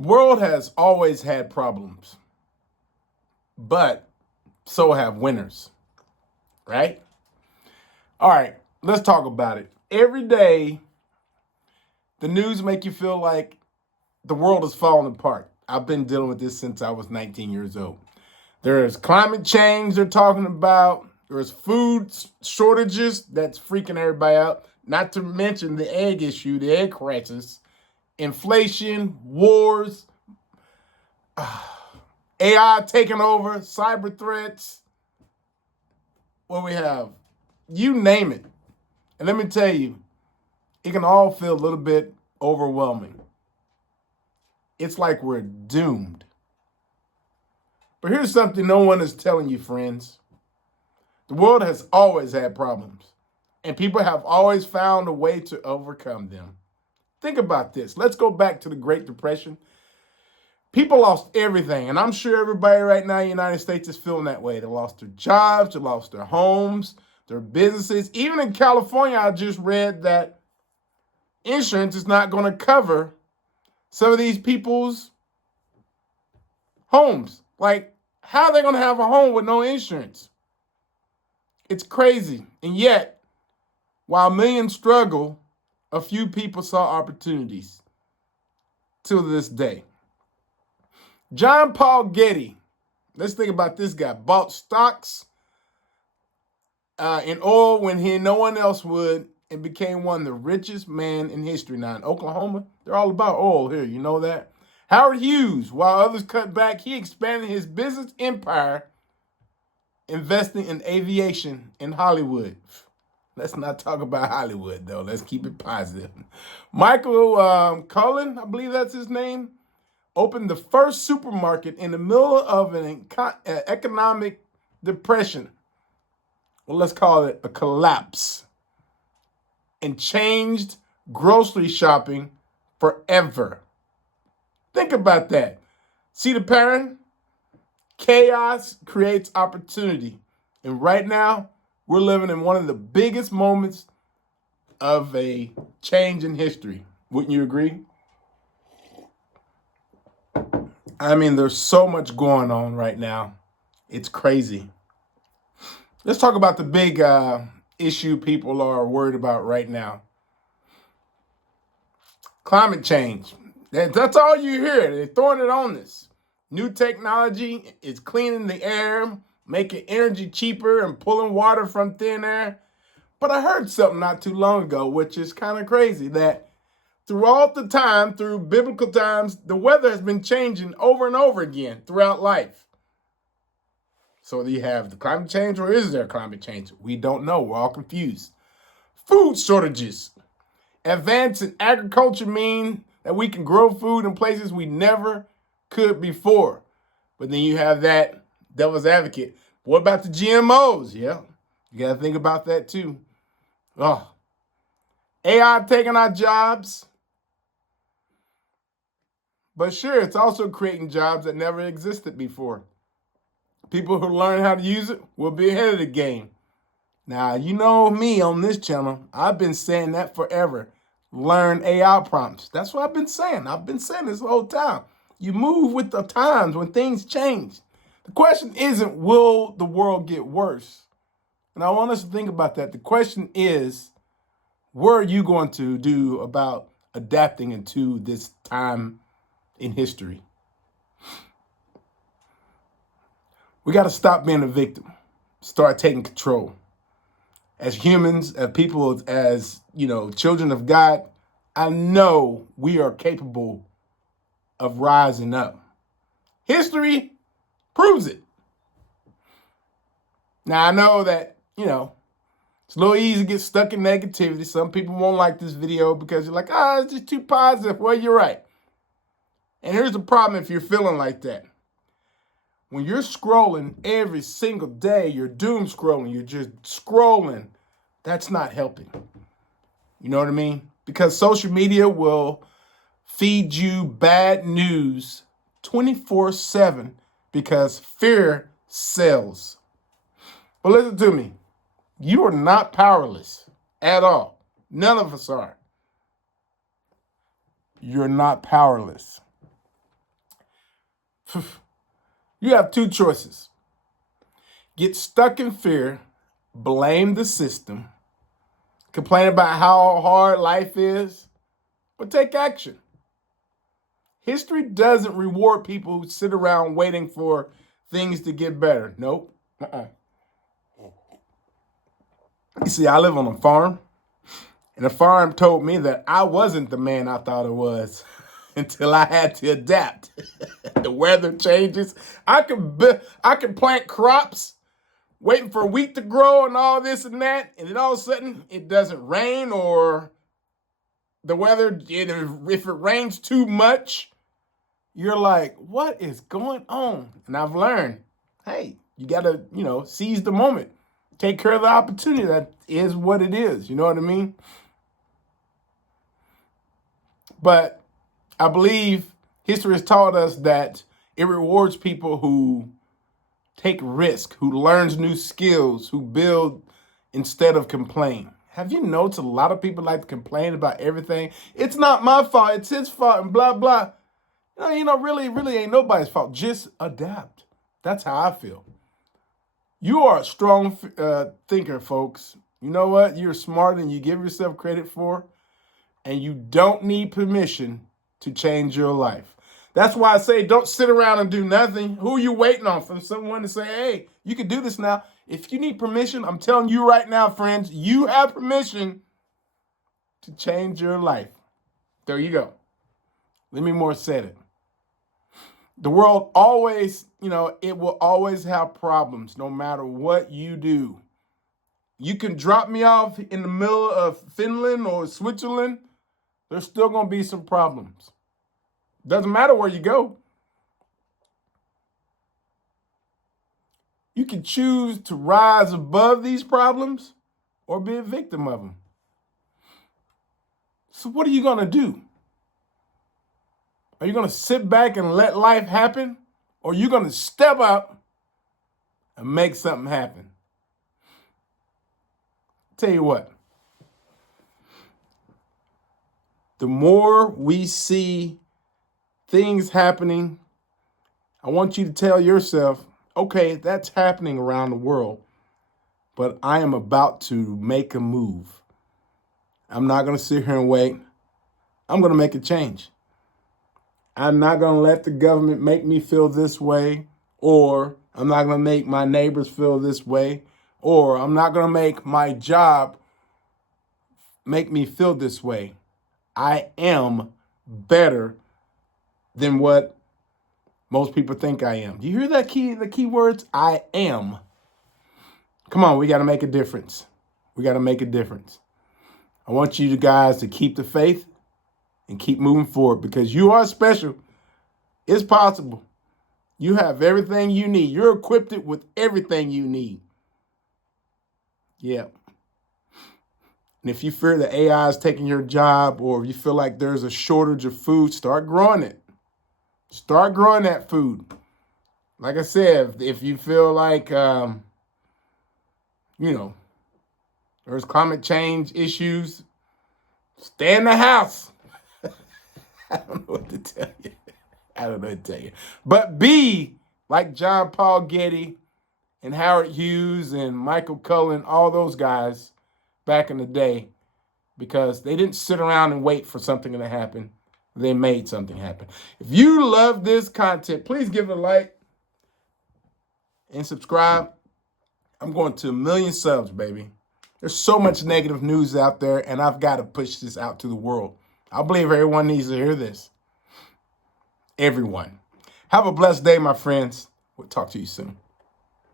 The world has always had problems, but so have winners, right? All right, let's talk about it. Every day, the news make you feel like the world is falling apart. I've been dealing with this since I was 19 years old. There's climate change they're talking about. There's food shortages that's freaking everybody out. Not to mention the egg issue, the egg crisis, inflation, wars, AI taking over, cyber threats. What we have, you name it. And let me tell you, it can all feel a little bit overwhelming. It's like we're doomed. But here's something no one is telling you, friends. The world has always had problems, and people have always found a way to overcome them. Think about this. Let's go back to the Great Depression. People lost everything, and I'm sure everybody right now in the United States is feeling that way. They lost their jobs, they lost their homes, their businesses. Even in California, I just read that insurance is not going to cover some of these people's homes. Like, how are they going to have a home with no insurance? It's crazy. And yet, while millions struggle, a few people saw opportunities till this day. John Paul Getty, let's think about this guy, bought stocks in oil when no one else would, and became one of the richest men in history. Now in Oklahoma, they're all about oil here, you know that? Howard Hughes, while others cut back, he expanded his business empire, investing in aviation in Hollywood. Let's not talk about Hollywood, though. Let's keep it positive. Michael Cullen, I believe that's his name, opened the first supermarket in the middle of an economic depression. Well, let's call it a collapse. And changed grocery shopping forever. Think about that. See the pattern? Chaos creates opportunity. And right now, we're living in one of the biggest moments of a change in history. Wouldn't you agree? I mean, there's so much going on right now. It's crazy. Let's talk about the big issue people are worried about right now. Climate change. That's all you hear. They're throwing it on this. New technology is cleaning the air, making energy cheaper and pulling water from thin air. But I heard something not too long ago, which is kind of crazy, that throughout the time, through biblical times, the weather has been changing over and over again throughout life. So do you have the climate change, or is there climate change? We don't know. We're all confused. Food shortages. Advance in agriculture mean that we can grow food in places we never could before. But then you have that devil's advocate. What about the GMOs? Yeah, you got to think about that too. Oh, AI taking our jobs. But sure, it's also creating jobs that never existed before. People who learn how to use it will be ahead of the game. Now, you know me on this channel, I've been saying that forever. Learn AI prompts. That's what I've been saying. I've been saying this the whole time. You move with the times when things change. The question isn't, will the world get worse? And I want us to think about that. The question is, what are you going to do about adapting into this time in history? We got to stop being a victim. Start taking control. As humans, as people, as children of God, I know we are capable of rising up. History proves it. Now I know that it's a little easy to get stuck in negativity. Some people won't like this video because you're like, it's just too positive. Well, you're right. And here's the problem if you're feeling like that. When you're scrolling every single day, you're doom scrolling, you're just scrolling, that's not helping. You know what I mean? Because social media will feed you bad news 24/7 because fear sells. But listen to me. You are not powerless at all. None of us are. You're not powerless. You have two choices. Get stuck in fear, blame the system, complain about how hard life is, or take action. History doesn't reward people who sit around waiting for things to get better. Nope. You see, I live on a farm, and the farm told me that I wasn't the man I thought I was until I had to adapt. The weather changes. I can plant crops waiting for wheat to grow and all this and that, and then all of a sudden it doesn't rain, or the weather, if it rains too much, you're like, what is going on? And I've learned, hey, you gotta, seize the moment. Take care of the opportunity. That is what it is. You know what I mean? But I believe history has taught us that it rewards people who take risk, who learns new skills, who build instead of complain. Have you noticed a lot of people like to complain about everything? It's not my fault, it's his fault, and blah, blah. Really ain't nobody's fault. Just adapt. That's how I feel. You are a strong thinker, folks. You know what? You're smarter than you give yourself credit for, and you don't need permission to change your life. That's why I say don't sit around and do nothing. Who are you waiting on? For someone to say, hey, you can do this now. If you need permission, I'm telling you right now, friends, you have permission to change your life. There you go. Let me more said it. The world always, it will always have problems no matter what you do. You can drop me off in the middle of Finland or Switzerland. There's still going to be some problems. Doesn't matter where you go. You can choose to rise above these problems or be a victim of them. So what are you going to do? Are you going to sit back and let life happen? Or are you going to step up and make something happen? Tell you what, the more we see things happening, I want you to tell yourself, okay, that's happening around the world, but I am about to make a move. I'm not going to sit here and wait. I'm going to make a change. I'm not going to let the government make me feel this way, or I'm not going to make my neighbors feel this way, or I'm not going to make my job make me feel this way. I am better than what most people think I am. Do you hear that the key words? I am. Come on, we got to make a difference. We got to make a difference. I want you guys to keep the faith and keep moving forward, because you are special. It's possible. You have everything you need. You're equipped with everything you need. Yeah. And if you fear that AI is taking your job, or if you feel like there's a shortage of food, start growing it. Start growing that food. Like I said, if you feel like, there's climate change issues, stay in the house. I don't know what to tell you. But be like John Paul Getty and Howard Hughes and Michael Cullen, all those guys back in the day, because they didn't sit around and wait for something to happen. They made something happen. If you love this content, please give it a like and subscribe. I'm going to 1 million subs, baby. There's so much negative news out there, and I've got to push this out to the world. I believe everyone needs to hear this. Everyone. Have a blessed day, my friends. We'll talk to you soon.